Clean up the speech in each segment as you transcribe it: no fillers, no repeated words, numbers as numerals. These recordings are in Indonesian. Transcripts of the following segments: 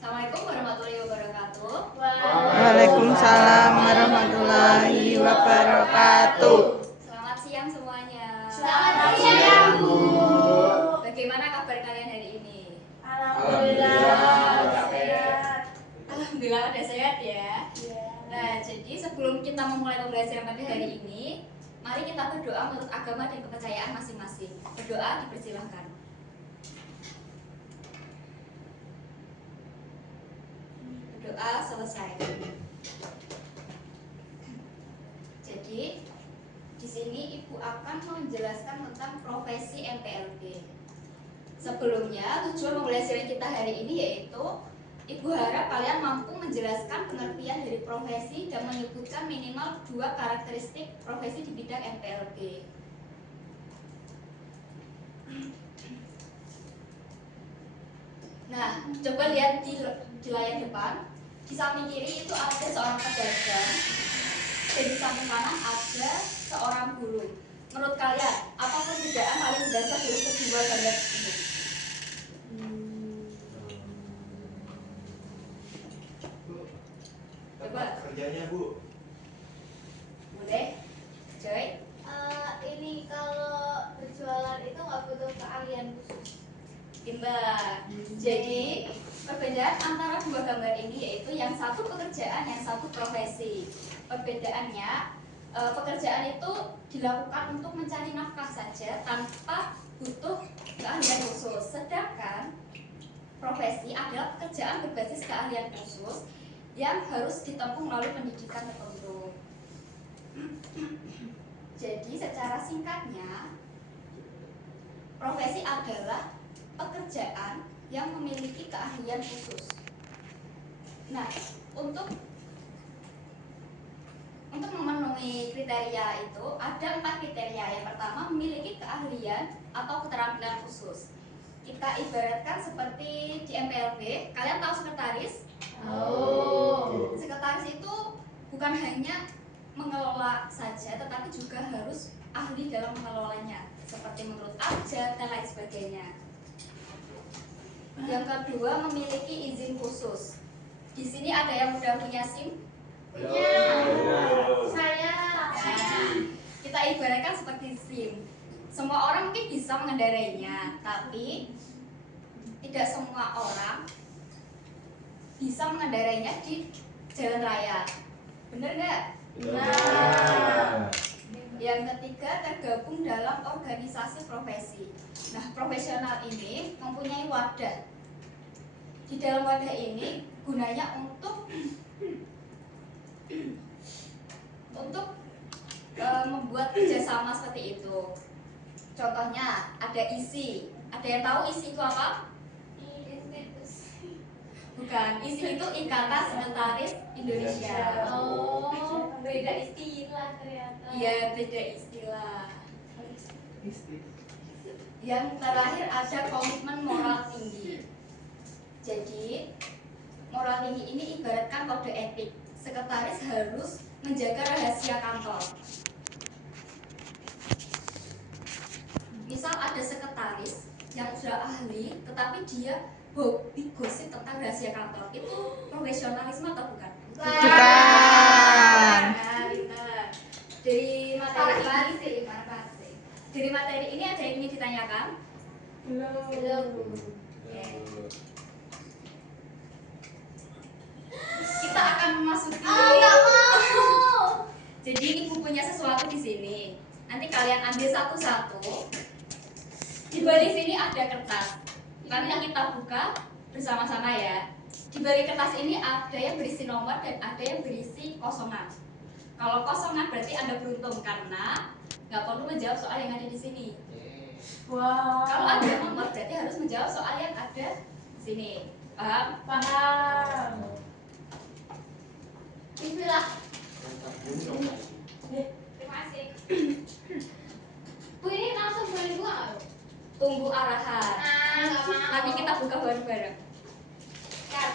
Assalamualaikum warahmatullahi wabarakatuh. Waalaikumsalam warahmatullahi wabarakatuh. Selamat siang semuanya. Selamat siang, Bu. Bagaimana kabar kalian hari ini? Alhamdulillah sehat. Alhamdulillah udah sehat ya. Nah, jadi sebelum kita memulai pembelajaran pada hari ini, mari kita berdoa menurut agama dan kepercayaan masing-masing. Berdoa dipersilahkan. Berdoa selesai. Jadi di sini Ibu akan menjelaskan tentang profesi MPLB. Sebelumnya, tujuan pembelajaran kita hari ini yaitu Ibu harap kalian mampu menjelaskan pengertian dari profesi dan menyebutkan minimal 2 karakteristik profesi di bidang MPLB. Nah, coba lihat di layar depan. Di samping kiri itu ada seorang pedagang dan di samping kanan ada seorang guru. Menurut kalian, apa perbedaan paling mendasar dari kedua gambar ini? Coba. Kerjanya, Bu. Boleh? Joy? Ini kalau berjualan itu nggak butuh keahlian khusus. Pintar. Jadi, perbedaan antara dua gambar ini yaitu yang satu pekerjaan, yang satu profesi. Perbedaannya, pekerjaan itu dilakukan untuk mencari nafkah saja tanpa butuh keahlian khusus. Sedangkan profesi adalah pekerjaan berbasis keahlian khusus yang harus ditempuh melalui pendidikan tertentu. Jadi secara singkatnya, profesi adalah pekerjaan yang memiliki keahlian khusus. Nah, untuk memenuhi kriteria itu ada 4 kriteria. Yang pertama, memiliki keahlian atau keterampilan khusus. Kita ibaratkan seperti di MPLB, kalian tahu sekretaris? Oh. Sekretaris itu bukan hanya mengelola saja, tetapi juga harus ahli dalam mengelolanya, seperti menurut abjad dan lain sebagainya. Yang kedua, memiliki izin khusus. Di sini ada yang udah punya SIM? Saya. Kita ibaratkan seperti SIM. Semua orang mungkin bisa mengendarainya, tapi tidak semua orang bisa mengendarainya di jalan raya. Bener nggak? Benar. Yang ketiga, tergabung dalam organisasi profesi. Nah, profesional ini mempunyai wadah. Di dalam wadah ini gunanya untuk membuat kerjasama seperti itu. Contohnya ada ISI. Ada yang tahu ISI itu apa? Bukan, ISI itu Ikatan Sekretaris Indonesia. Oh, beda istilah ternyata. Iya, beda istilah. Yang terakhir ada komitmen moral tinggi. Jadi, moral tinggi ini ibaratkan kode etik. Sekretaris harus menjaga rahasia kantor. Misal ada sekretaris yang sudah ahli, tetapi dia hobi gosip tentang rahasia kantor. Itu profesionalisme atau bukan? Bukan. Nah, benar. Dari materi ini ada yang ingin ditanyakan? Belum. Oke. Kita akan memasuki. Nggak mau. Jadi ibu punya sesuatu di sini. Nanti kalian ambil satu-satu. Di balik sini ada kertas. Nanti kita buka bersama-sama ya. Di balik kertas ini ada yang berisi nomor dan ada yang berisi kosongan. Kalau kosongan berarti Anda beruntung karena nggak perlu menjawab soal yang ada di sini. Wow. Kalau ada nomor berarti harus menjawab soal yang ada di sini. Paham? Paham. Bismillah. Terima kasih. Bu, ini langsung boleh buka nggak, Bu? Tunggu arahan. Nggak mau. Nanti kita buka bareng-bareng. Siap.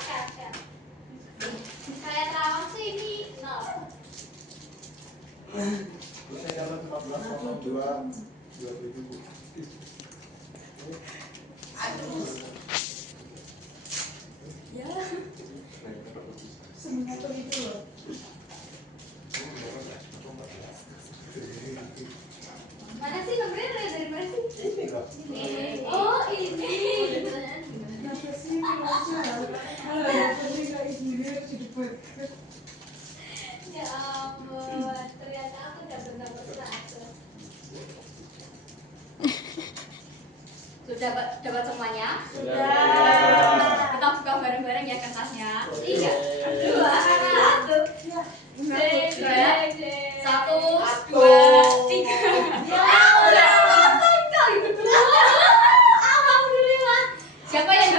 Saya terawat tuh ini nol. Saya dapat 14,2 Bu. Ya.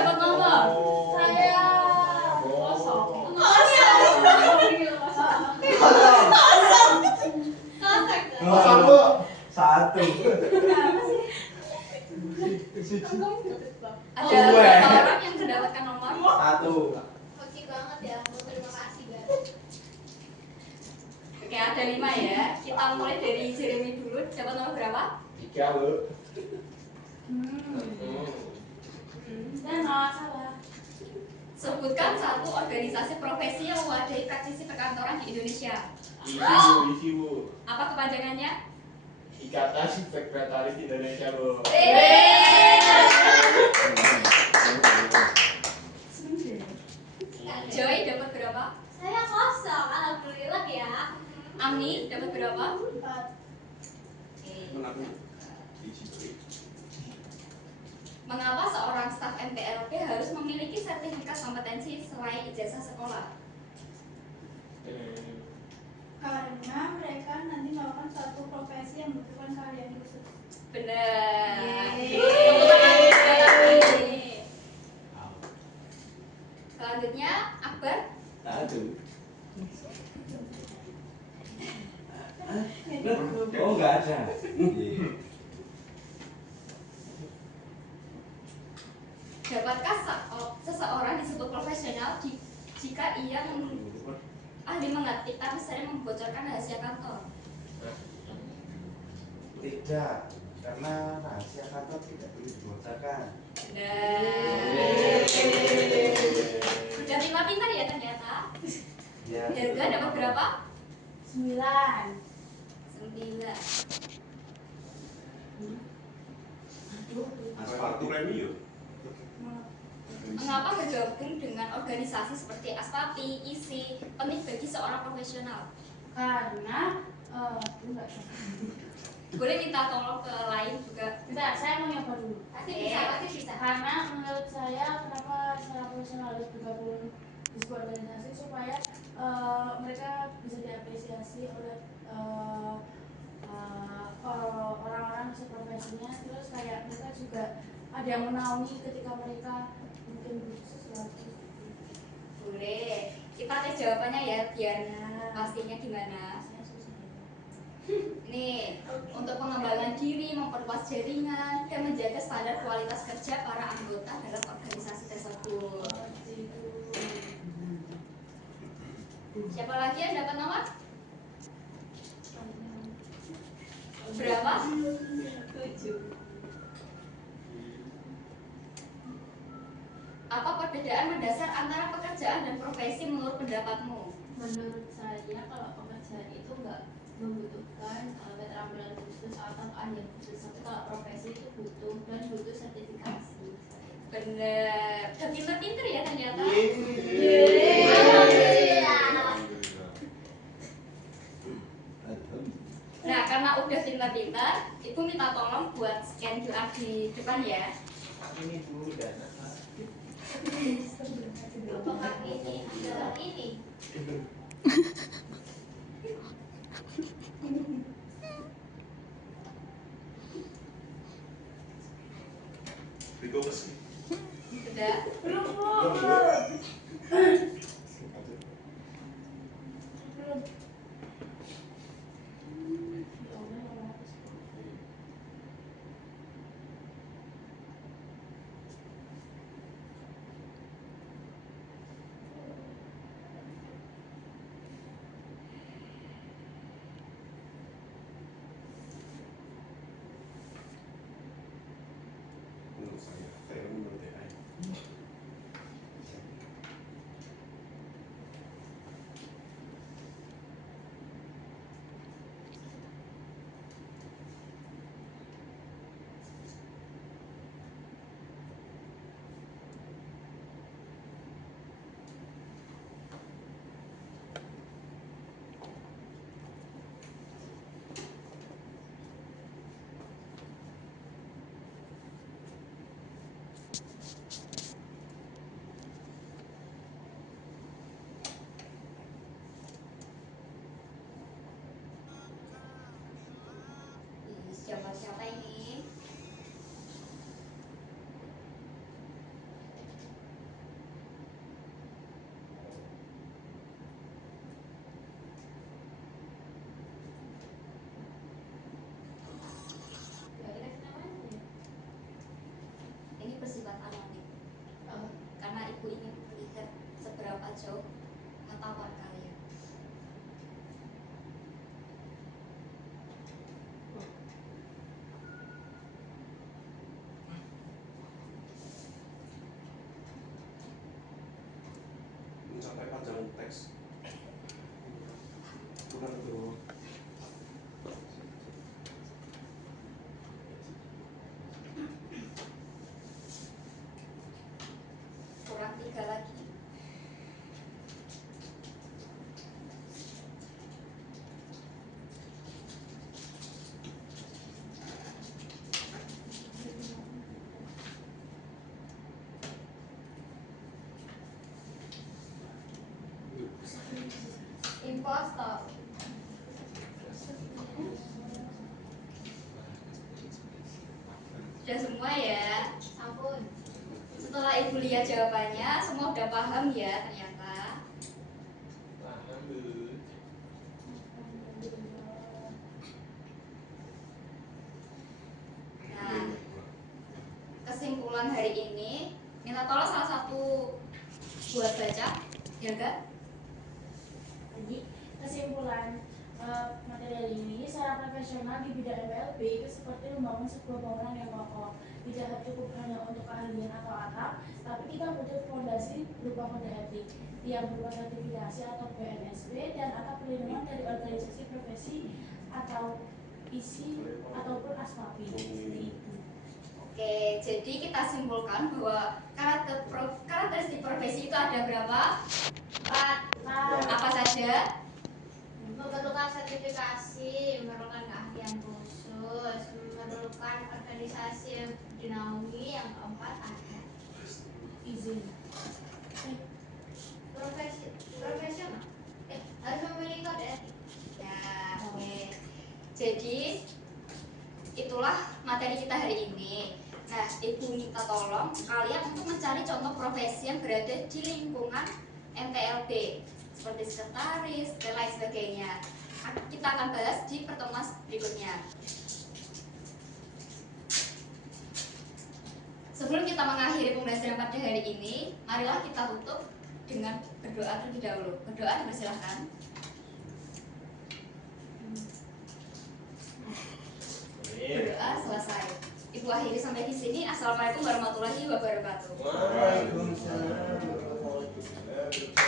dapat nomor? Saya Kosong. Kosong bu. Satu. Ada berapa orang yang mendapatkan nomor? Satu. hoki banget ya, Bu. Terima kasih guys. Oke, ada 5 ya. Kita mulai dari Jeremy dulu. Dapat nomor berapa? 3 bu. Salah. Sebutkan satu organisasi profesi yang mewadahi praktisi perkantoran di Indonesia. Isi bu. Apa kepanjangannya? Ikatan Sekretaris Indonesia bu. Joy dapat berapa? Saya kosong, alhamdulillah ya. Amni dapat berapa? 4. Mengapa seorang staf MPLP harus memiliki sertifikat kompetensi selain ijazah sekolah? Karena mereka nanti melakukan suatu profesi yang membutuhkan keahlian khusus. Benar. Yeay. Tepuk tangan buat Amni. Selanjutnya Akbar. Satu. Oh, nggak ada. Dapatkah seseorang disebut profesional jika ia ahli mengetik tapi sering membocorkan rahasia kantor? Tidak, karena rahasia kantor tidak boleh dibocorkan. Benar. Udah pintar-pintar ya ternyata. Ya, Harga dapat berapa? 9. 9. Aspal premium. Mengapa bergabung dengan organisasi seperti Aspati, ISI penting bagi seorang profesional? Karena enggak. Boleh minta tolong ke lain juga. Bentar, saya mau nyoba dulu. Pasti bisa. Karena menurut saya kenapa seorang profesional harus bergabung di sebuah organisasi supaya mereka bisa diapresiasi oleh orang-orang seprofesinya, terus kayak mereka juga ada yang menaungi ketika mereka mungkin butuh sesuatu. Boleh. Kita tes jawabannya ya biar pastinya gimana. Saya susah ya. Nih, untuk pengembangan diri, memperluas jaringan, dan menjaga standar kualitas kerja para anggota dalam organisasi tersebut. Siapa lagi yang dapat nomor? Berapa? 7. Apa perbedaan mendasar antara pekerjaan dan profesi menurut pendapatmu? Menurut saya kalau pekerjaan itu nggak membutuhkan keterampilan khusus atau keahlian khusus, tapi kalau profesi itu butuh dan butuh sertifikasi. Bener, udah pinter-pinter ya ternyata. Nah, karena udah pinter-pinter, ibu minta tolong buat scan QR di depan ya. Ini bu dana. Apakah ini adalah ini? Udah. Ibu ingin melihat seberapa jauh pengetahuan kalian. Mencapai panjang teks. Bukan itu. Kurang 3 lagi. Impostor. Sudah semua ya? Sampun. Setelah Ibu lihat jawabannya, semua udah paham ya ternyata. Paham Bu. Nah, kesimpulan hari ini, minta tolong salah satu buat baca, ya enggak? Jadi kesimpulan materi ini secara profesional di bidang MLB itu seperti membangun sebuah bangunan yang kokoh. Tidak cukup hanya untuk keahlian atau atap, tapi kita butuh fondasi berupa kode etik yang berupa sertifikasi atau BNSB dan atau perlindungan dari organisasi profesi atau isi ataupun asmapi seperti itu. Oke, jadi kita simpulkan bahwa karakteristik profesi itu ada berapa? 4. Apa saja? Memerlukan sertifikasi, memerlukan keahlian khusus, memerlukan organisasi yang dinaungi, yang keempat ada Izin. profesional. Harus memiliki kode etik. Ya, oke. Jadi itulah materi kita hari ini. Nah, Ibu minta tolong kalian untuk mencari contoh profesi yang berada di lingkungan MPLB seperti sekretaris dan lain sebagainya. Kita akan bahas di pertemuan berikutnya. Sebelum kita mengakhiri pembelajaran pada hari ini, marilah kita tutup dengan berdoa terlebih dahulu. Berdoa, dipersilahkan. Berdoa selesai. Ibu akhiri sampai di sini. Assalamualaikum warahmatullahi wabarakatuh. Waalaikumsalam warahmatullahi wabarakatuh.